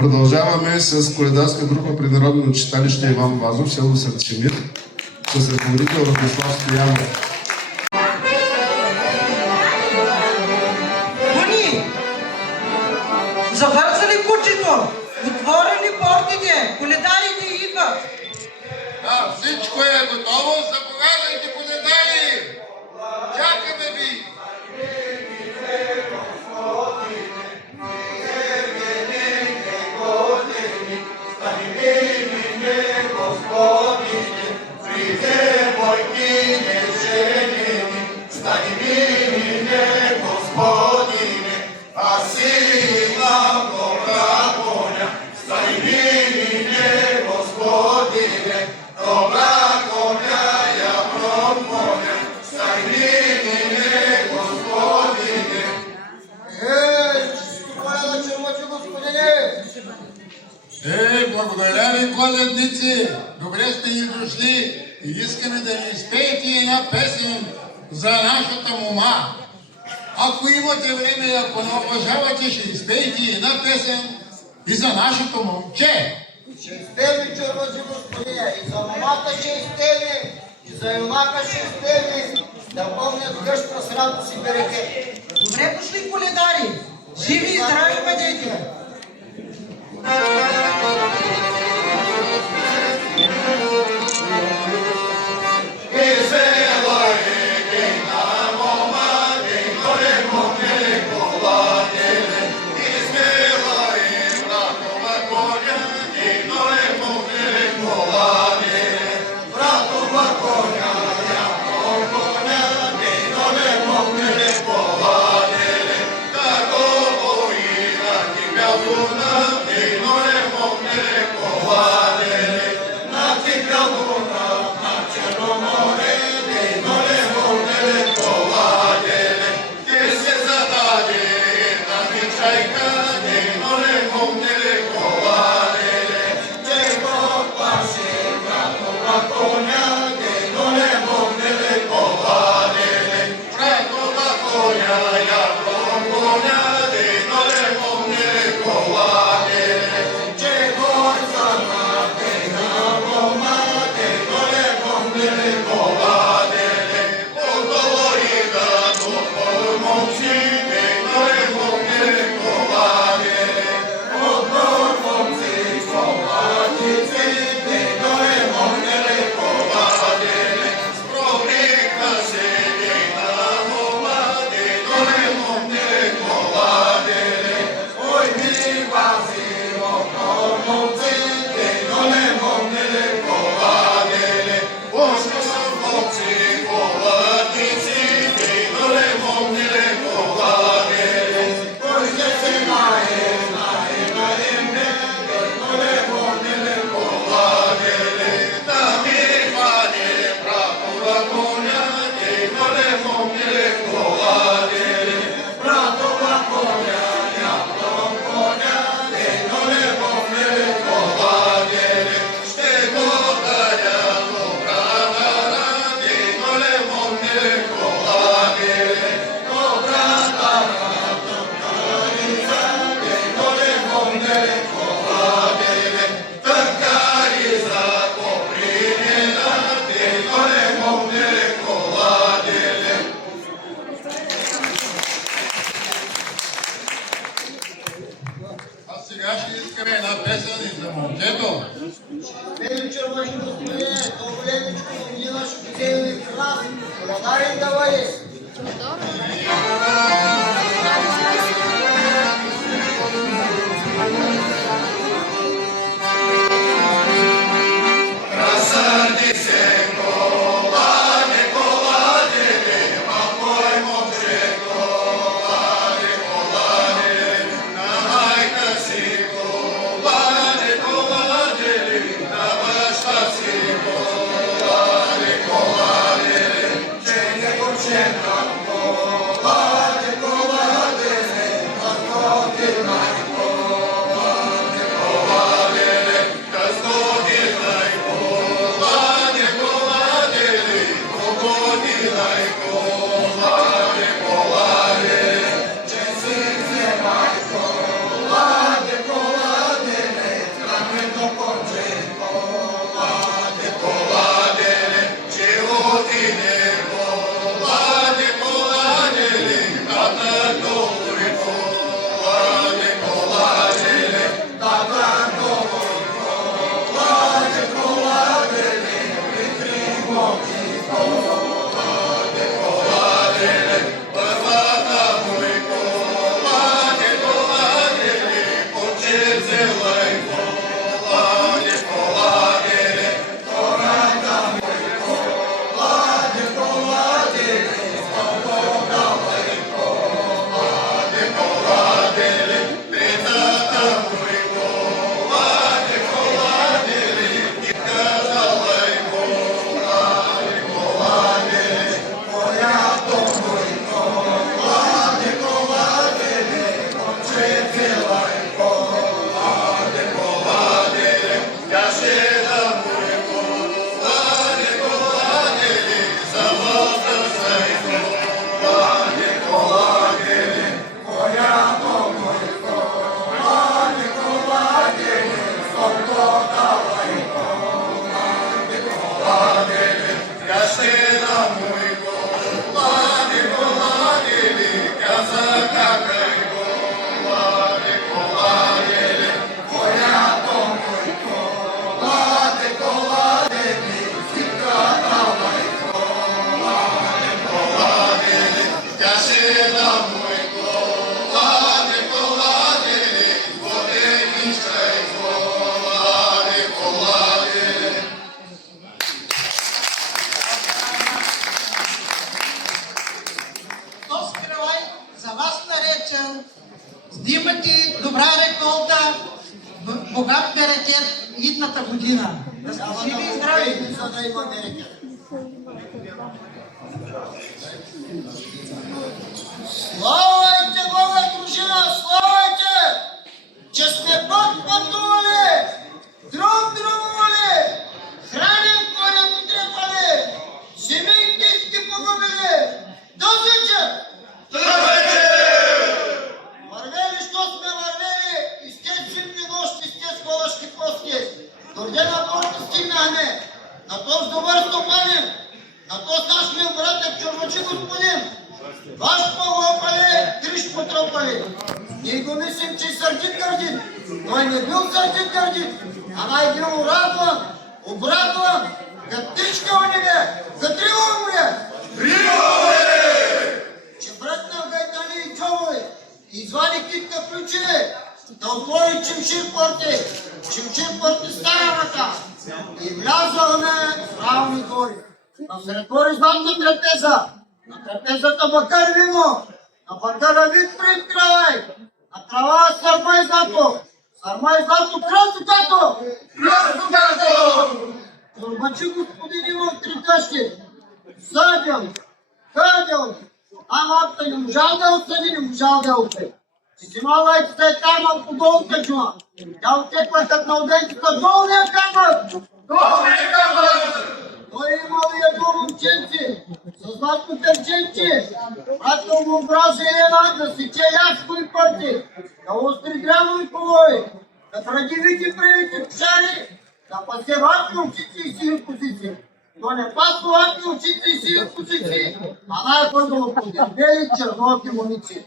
Продължаваме с коледарска група при Народно читалище Иван Вазов, село Сърчемир, с ръководител Радослав Стоянов. Кони, завързали кучето, отворени портите, коледарите идват. Да, всичко е готово, заповядайте, коледари! Чакаме ви! Благодаря ви, коледници! Добре сте ни дошли и искаме да ни изпеете една песен за нашата мома. Ако имате време и ако не уважавате, ще изпеете една песен и за нашето момче. Ще изпеем, чорбачи господине, и за момата ще изпеем, и за юнака ще изпеем, да помнят къща с радост си береке. Добре дошли, коледари! Живи и здрави бъдете! Oh, богат берекет идната година. Да сте живи и здрави. За да има берекет. Славайте Бога, дружина, славайте, че сме пътували, друмували, хранен коня потрепали, семейки сте погубили. Дозиче! Вървели, що сме вървели, и сте зимни нощи, сте сковашки поски. Дойде на порта стигнахме, на този добър стопанин, на този наш мил братък Чорбачи господин. Ваш погопали, триш потропали. Ние го мислим, че сърдит гърдит. Той не бил сърдит гърдит, а най-бил урадван, обрадван. Гътричка у небе, гътриво му е. Че бръкнал гайтани и джовой, извади китка ключи, да отвори чимшир порти. Чимшир порти старамата. И влязахме в равни гори. Насред гори златна трапеза. На трапезата бакар вино, на бакара вид пред край, на трава сърма и злато, кръсто като! Чорбачи господин имам три къщи, съдил, къдил, амата не можал да отсъди, не можал да отсъди. Си си малайцата е камък по долната джума, тя отекла като на уденцата долния камък! Той имал и едно момченце, с златно търченце, пратил му браза Елена да сече яско и пърти, да остри гранови повои, да траги вити превити пшари, да пасе ватни очици и сиви козици. То не пасно ватни очици и сиви козици, а най-първо бели черноки момици.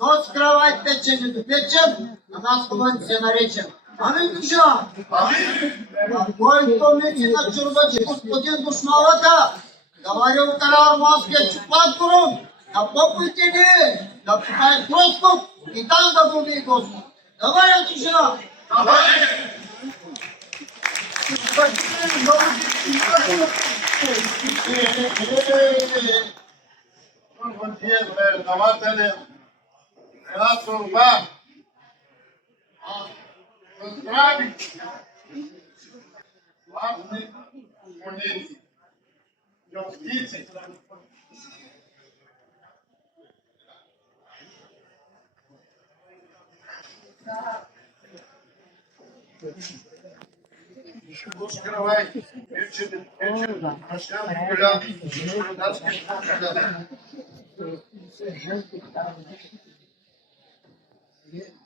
Нос кравай печен и допечен, а нас хубавен се наречен. Амин, душа! А който мити на Чорбачи господин Душмалата, да вари окара арманския чупат корон, да попойте ни, да покай Господ и там да доби Господ. Да вари, душа! Да вари! Една турба. Здрави! Славни конеци, йовскици. Откривай, вече, машина голяма, датски покажа.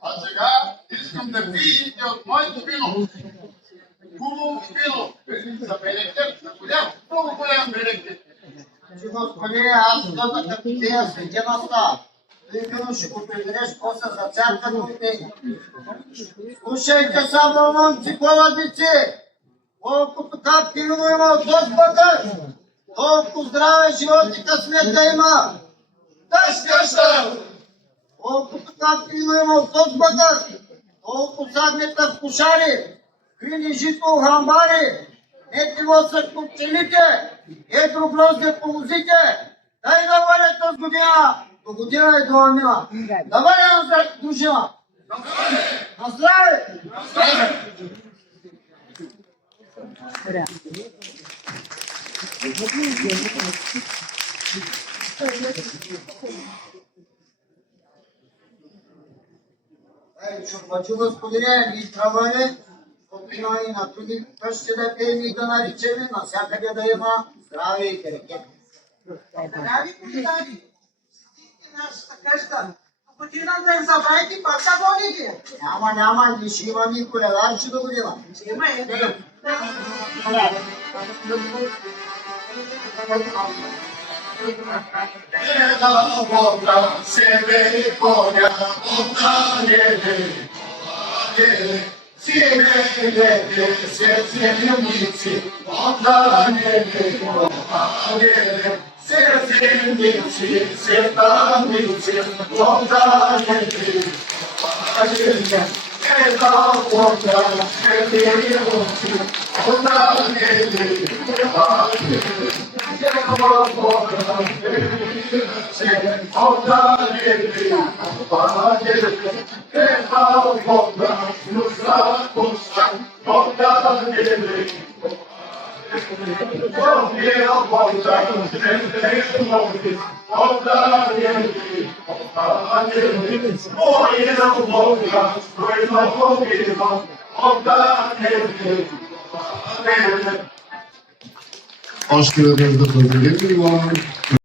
А сега искам да пиете от моето вино. Хубаво вино. За берекет, за голям, много голям берекет. Господи, аз казах като тея сведеността. Той вино ще го прибереш после за цярка до те. Слушайте само, момци, поладици. Колкото капки вино има от Господ, толкова здраве живот и късмет да има. Тъжкаща! Колкото капки вино има от Господ, толкова сагнета в кошари, хрини жито в хамбари, етиво са купчените, едро грозде по лозите. Дай да валя тази година, до година и до амила. Да валя на душина. На здраве! На здраве! Чорбачи господине, ни трябвали топлина и на други къщи да пеем и да наричаме, навсякъде да има здраве и берекет. Здрави господари, стигте нашата къща. Година да им забравите, пак са болите. Няма, ние ще имаме и коледарче до година. Ще има е. Една вода се вери коня, отдалене, сименете се земници, отдалене, се земници, се тамници, отдалене, една вода се вери коня, отдалене, Odda Още веднъж да поздравим Иван.